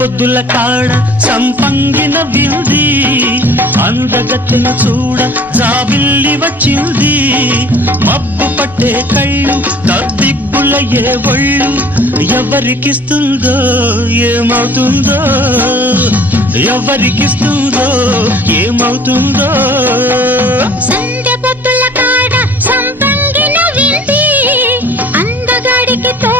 పొద్దుల కాడ సంపంగిన వింది, అందగత్తెను చూడ జాబిల్లి వచ్చింది. మబ్బు పట్టే కళ్ళు తద్దిబ్బులయ్యే ఒళ్ళు, ఎవరికిస్తుందో ఏమవుతుందో, ఎవరికిస్తుందో ఏమవుతుందో. సంధ్య పొద్దుల కాడ సంపంగిన వింది, అందగాడికి తో